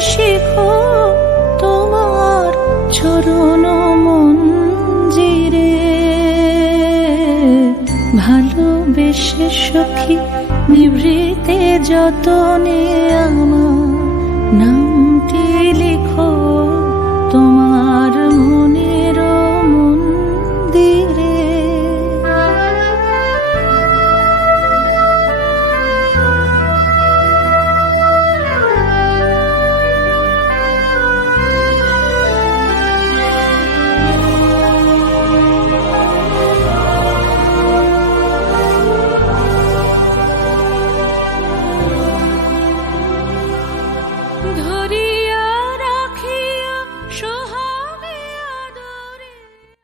শিখো তোমার চরণ মঞ্জিরে। ভালোবেসে সখী নিভৃতে যতনে আমার লিখো